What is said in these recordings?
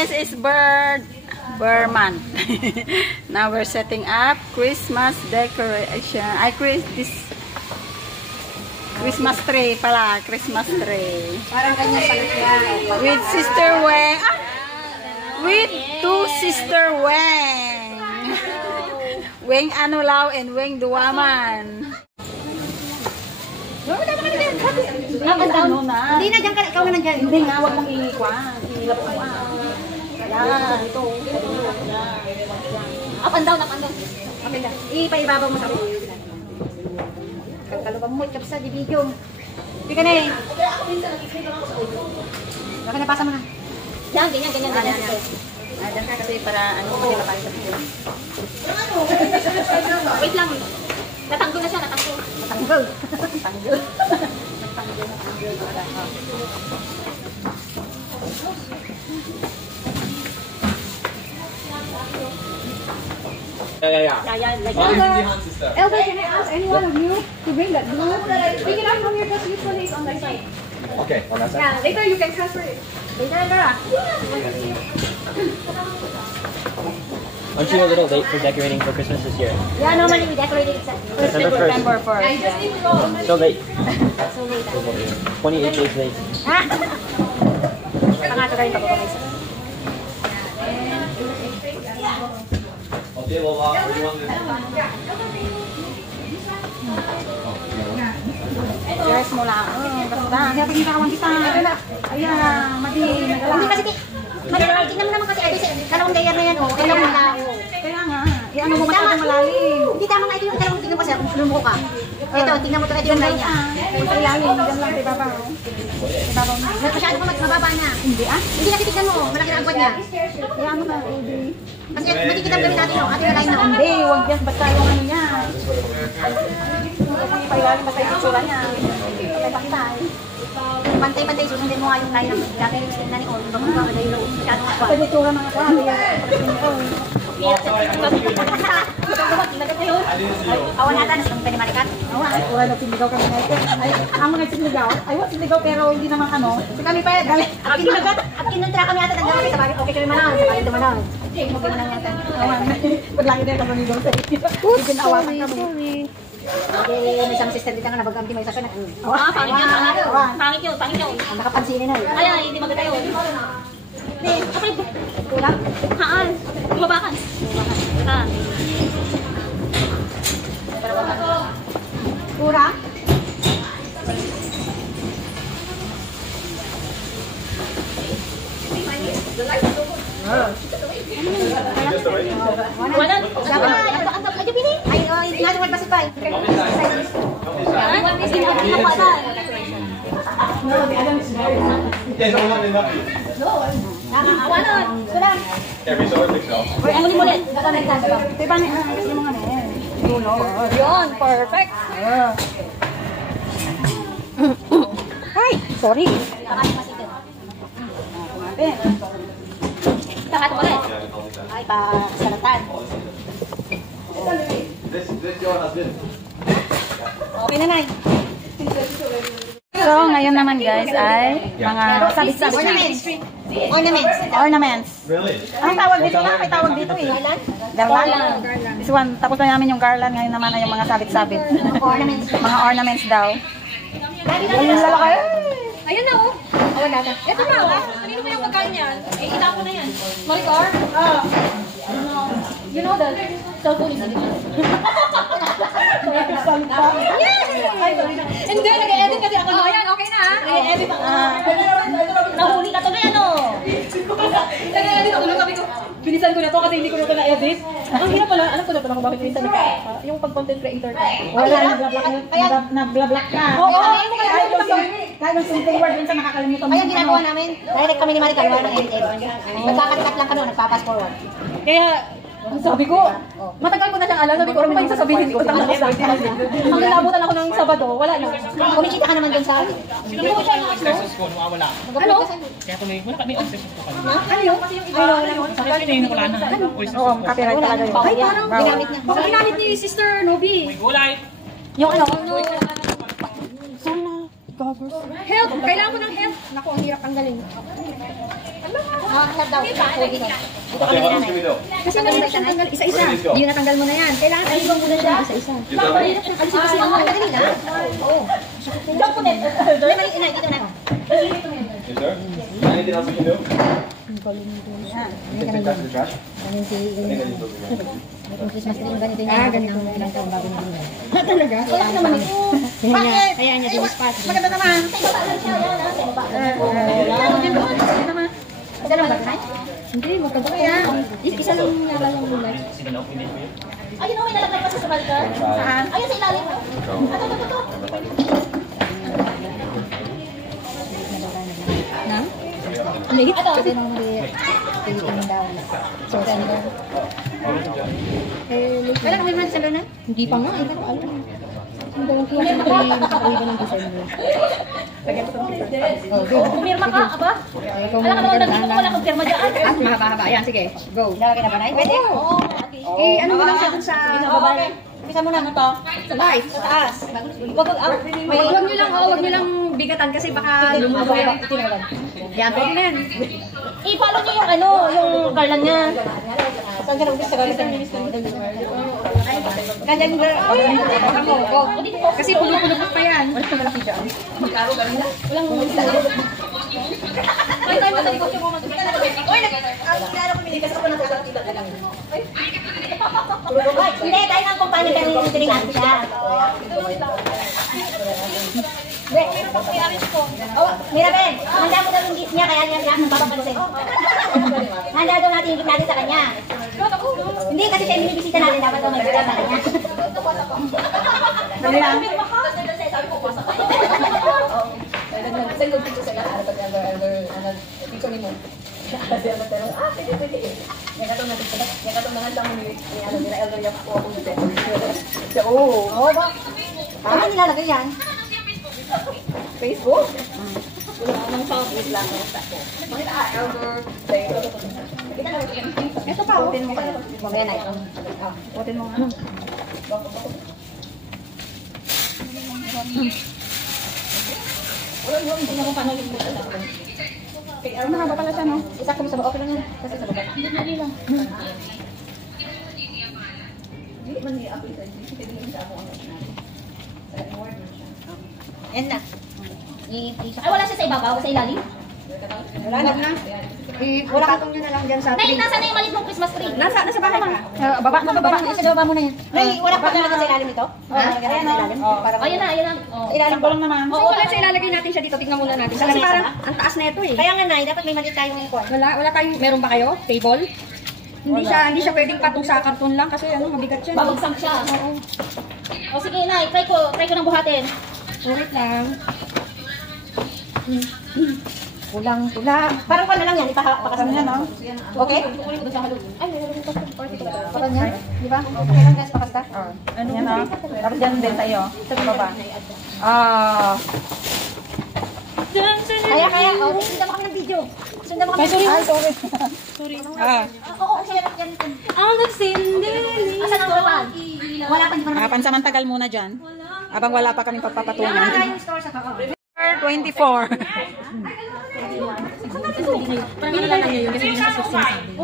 guys, it's Burr month. Now we're setting up Christmas decoration. Christmas tree pala, Christmas tree. Parang kanya pala. With Sister Weng. With two Sister Weng. Weng Anulaw and Weng Duwaman. Hindi na, dyan ka. Ikaw na nandyan. Hindi nga, huwag mong iikwan. Ilap ko nga. Yan, ito. Up and down, up and down. Up and down. Ipaibabaw mo sa ako. Kalkalubang mo, ikap sa video. Hindi ka na eh. Baka napasa mo na. Yan, ganyan, ganyan, ganyan. Dyan ka kasi para ano, magkilapay sa video. Wait lang. Natanggol na siya, natanggol. Natanggol. Natanggol. Elder, can I ask any one of you to bring that glue? Take it out from here because usually it's on that side. Okay, on that side? Yeah, later you can transfer it. Later. Aren't you a little late for decorating for Christmas this year? Yeah, normally we decorate it December 1st. So late. So late. 28 days late. Pangato ka rin pag-umaisa. Okay, well, what do you want to Dress mo lang. Basta. Kaya pagkakawang kita. Ayan, madi. Hindi kasi, tingnan mo naman kasi, dalawang layer na yan, oh. Dalawang malao. Kaya nga. Ano mo masyadong malalim. Hindi tama nga ito yung dalawang tingnan mo kasi, lumuko ka. Ito, tingnan mo ito yung line niya. Malalim. Diyan lang, ibabaw. Ibabaw na. Masyado pa mababa na. Hindi Hindi kasi tignan mo, malaki na ang buwan niya. Kaya ano na, Edi. Kasi makikita gawin natin yung ating line na. Hindi, huwag yan. Basta yung ano niya. Pailalim basta yung itsura niya. Pagkakitay. Pantay-pantay, susundin mo nga yung line ng dati yung skin na ni Ol. Bakit ba kada yung masyado ang buwan? Pwede itsura ng ako. Awan natin, nung pwede marikat. Wala na sinigaw kami ngayon. Ang mga sinigaw, ayun sinigaw pero hindi naman ano. Kasi kami pa, At kinuntra kami ata, nagdala kami sa bagay, okay kami manaw, sa bagay dumanaw. Okay manaw yata. paglagi na kami sinigaw sa iyo. Ipinawasan kami. Okay, may isang sister dito nga nabagamti may isa ka na. Pangit yun. Pangit yun, pangit yun. Nakapansinin na eh. Ay, hindi maganda yun. Hindi, kapag Kulang? haan, bumabakan. Ha. Kurang? Wala. Ay, nga naman pasipay. One piece in ang pinapalan. Wala. Kulang. Uy, ano mo ulit? Diba ni kasi mga ano eh. Yun, perfect. Ay, sorry. Takat mo ulit. Ay, pa-salatan. Okay na, Nay. So, ngayon naman guys ay mga sabit-sabit na. Ornaments. Really? Ang tawag dito nga, may tawag dito eh. Garland. This one, tapos na namin yung garland. Ngayon naman ay yung mga sabit-sabit. Mga ornaments daw. Ayun na, oh. Awan natin. Ito na, oh. Kanino mo yung pagkain yan? Eh, itapo na yan. Maricar? You know that cellphone is addictive. Yes! Hindi, nag-e-edit kasi ako. Oh, ayan, okay na ha. Nag-e-edit ako. Nahuli ka to na yan, oh. Nag-e-edit ako. Sabi ko, bilisan ko na to kasi hindi ko na to na-edit. Ang hirap pala, alam ko na pala kung bakit bilisan ka. Yung pag-content creator ka. Wala, nag-black ka. Oo, Kahit yung simple word, minsan nakakalimutan mo. Ayun, ginagawa namin. Direct kami ni Maricar, wala ng edit-edit. Nagkakakat lang kami, nagpa-fast forward. Kaya, sabi ko, matagal ko na siyang alam, sabi ko, ano pa yung sasabihin ko? Ang inabutan ako ng Sabado, wala na. Kumikita ka naman dun sa akin. Hindi ko siya na-upload. Ano? Kaya kung may access ko kami. Ano yun? Kasi yung iba Sa akin, hindi ko lang na. Oo, copyright talaga yun. ay, parang Ginamit na. Baka ginamit ni Sister Nobi. Gulay! Yung ano? Help! Kailangan ko ng help. Naku, ang hirap ang galing. daw. Okay, how much can we do? Kasi tanggal isa-isa. Yung natanggal mo na yan. Kailangan alisin mo na siya isa-isa. Alisin kasi yung mga madali lang. Oo. Diyan po na. May mali na. Dito na. Yes, sir. Anything else we can do? You can take that to the trash? I think I need to go to the Yung Christmas tree, ganito yung ganito ng ilang taong bago ng buhay. Talaga? Wala naman ito. Bakit? Kaya niya yung spot. Maganda naman. Dalawa ba tayo? Hindi, magkaba kaya. Isa lang yala yung mulay. Ayun o, may nalagay pa sa sumalika. Saan? Ayun sa ilalim. Ito. Nang? Late? Kasi nung Pilipinan daw. So, ganda. Kailan uwi mo na December na? Hindi pa nga. Ito, alam. Ang dalawang Christmas tree, makauwi ka ng December. Pumirma ka, aba? Alam ka naman, nandito ko wala kang pirma dyan. At mahaba-haba. Ayan, sige. Go. Lalagay na ba na? Pwede? Oo. Eh, ano mo lang siya dun sa... Okay. Pisa mo na ito. Sa live, sa taas. Huwag nyo lang, huwag nyo lang bigatan kasi baka lumulo yan. Yan, pwede na yan. I-follow niyo yung ano, yung garland niya. Saan ka nag-umpisa ka rin sa minister? Ganyan mo. Go. Kasi pulo-pulo pa yan. Hindi, tayo ng kumpanya ka nung tiningan siya. Hindi, meron pa may-aris ko. Mira Ben, handa mo daw yung gift niya, kaya niya mapapansin. Handa daw natin yung gift natin sa kanya. Hindi, kasi siya binibisita natin, dapat daw may gift sa kanya. Dali lang. Ano nilalagay yan? Facebook? Ito pa, utin mo kayo. Mamaya na ito. Putin mo nga. Mahaba pala siya, no? Isakto mo sa baba. Okay lang yan. Kasi sa baba. Yan na. Ay, wala siya sa ibabaw, sa ilalim. Wala na. Wala katong nyo na lang dyan sa Nay, tree. nasa na yung maliit mong Christmas tree? Nasa bahay ka. Baba mo, baba. Sa baba mo na yan. Nay, wala pa talaga sa ilalim ito? Ayan na. Ayun na, ayun na. Oh. Sa ilalim Ko lang naman. Oo, wala siya ilalagay natin siya dito. Tignan muna natin. Kasi parang ang taas na ito eh. Kaya nga Nay, dapat may maliit tayong kuwan. Wala tayong, meron ba kayo? Table? Hindi siya pwedeng patong sa karton lang kasi ano, mabigat siya. Babagsak siya. Oo. O sige, Nay, try ko nang buhatin. Wait lang. Kulang. Parang wala lang yan. Pakasan niya, no? Okay? Ay, meron dito. Parang yan. Di ba? Okay lang guys, pakas ka. Yan, no? Tapos dyan din sa'yo. Sa baba. Kaya. O, sundan mo kami ng video. Sundan mo kami. Ay, sorry. Oo, siya yan. Ang nagsindili. Asan ang lawan? Wala pa, di pa naman. Pansamantagal muna dyan. Habang wala pa kaming Wala pagpapatungan. tayong store sa baba. 24. Parang nalala niya yun kasi hindi na sa 16 sabi.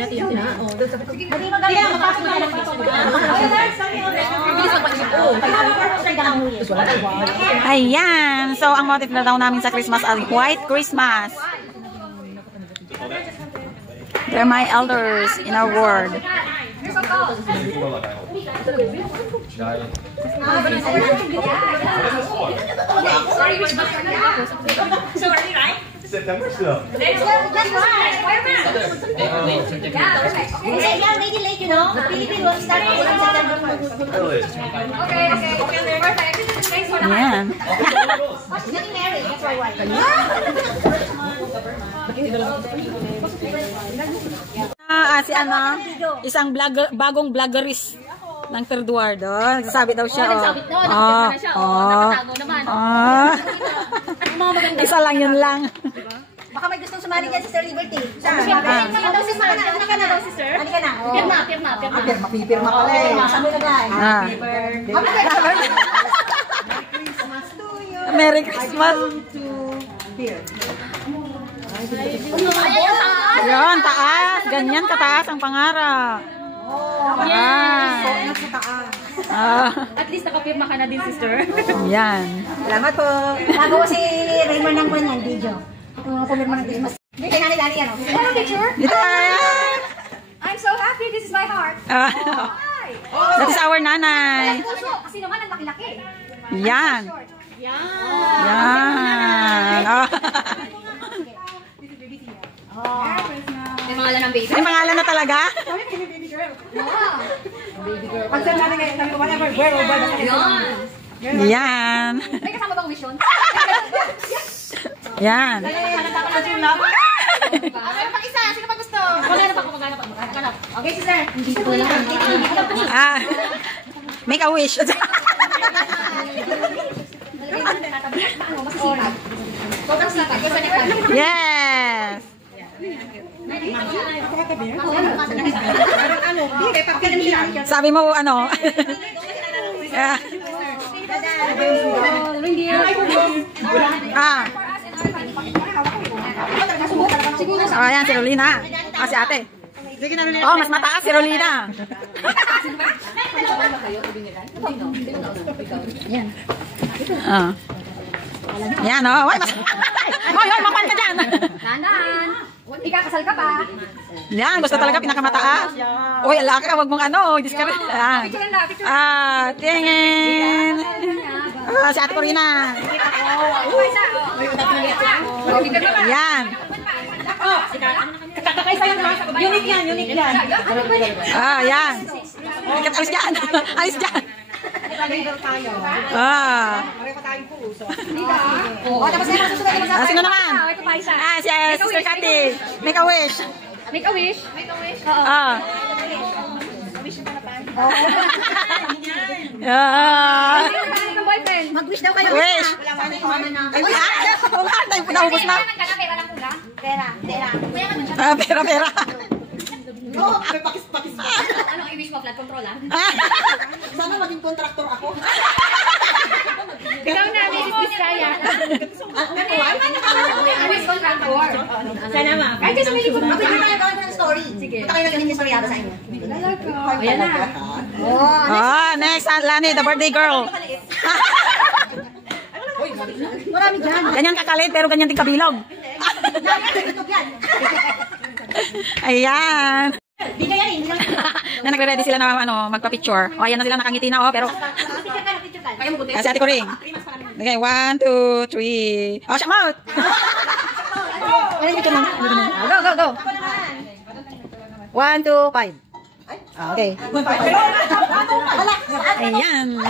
Dati yun na. Hindi magaling. Kaya, mapasok na lang dito. Bilis ang pag-ibig. Ayan. So, ang motive na daw namin sa Christmas ay White Christmas. They're my elders in our world. September still. That's right. Yeah, make it late, you know. Philippine won't start on September 1st. Really? Ayan. Getting married, that's why. Si ano, isang bagong vloggeris ng Third Ward. Nagsasabi daw siya. Nagsabit na, nakapirma na siya. Nakatago naman. Isa lang, yun lang. Baka may gustong sumali dyan si Sir Liberty. Halika na daw si sir. Halika na. Pirma. Mapipirma pala eh. Sabi na guys. Merry Christmas. Yan, taas. Ganyan kataas ang pangarap. Yan. At least nakapirma ka na din, sister. Yan. Salamat po. Nagawa si Raymond ng kwan yan, video. Pumirma ng Christmas. Hindi, kay Nani yan. Ano picture? Dito yan. I'm so happy. This is my heart. That is our nanay. Kasi naman, ang laki-laki. Yan. Yan. May pangalan ng baby. May pangalan na talaga? Pag saan natin ngayon, sabi ko, whatever, where or where. Yan. May kasama bang mission? Yan. Isa, sino pa gusto? Maghanap. Okay, sister. Hindi ko lang. Make a wish. Yes. Sabi mo ano? Ayan, si Rolina. Si ate. Oh, mas mataas si Rolina. Yan. Yan, oh. Ay, mapan ka dyan. Nanan. Ikakasal ka pa. Yan, gusto talaga pinakamataas. Uy, alaka ka, wag mong ano. Discard. Tingin. Si ate Corina. Yan. Unique yan. Yan. Alis dyan. Alis dyan. Sino naman? Si Sister Cathy. Make a wish. Make a wish. Mag-wish daw kayo. Wish. Naubos na. Pera. Ano i-wish mo? Flood control, ah? Sana maging kontraktor ako. Ikaw na, Mrs. Biscaya. I-wish contractor. Sana ma. Ay, kasi may likod. Ako yung nagawin ng story. Sige. Ito kayo nagawin yung story sa inyo. Ayan na. Next, Lani, the birthday girl. Marami dyan. Ganyan kakalit, pero ganyan din kabilog. Ayan. Na nagre-ready sila na magpa-picture. O, ayan na sila, nakangiti na, pero... Si ate ko rin. Okay, 1, 2, 3. Oh, shout out! Go. 1, 2, 5. Okay. Ayan.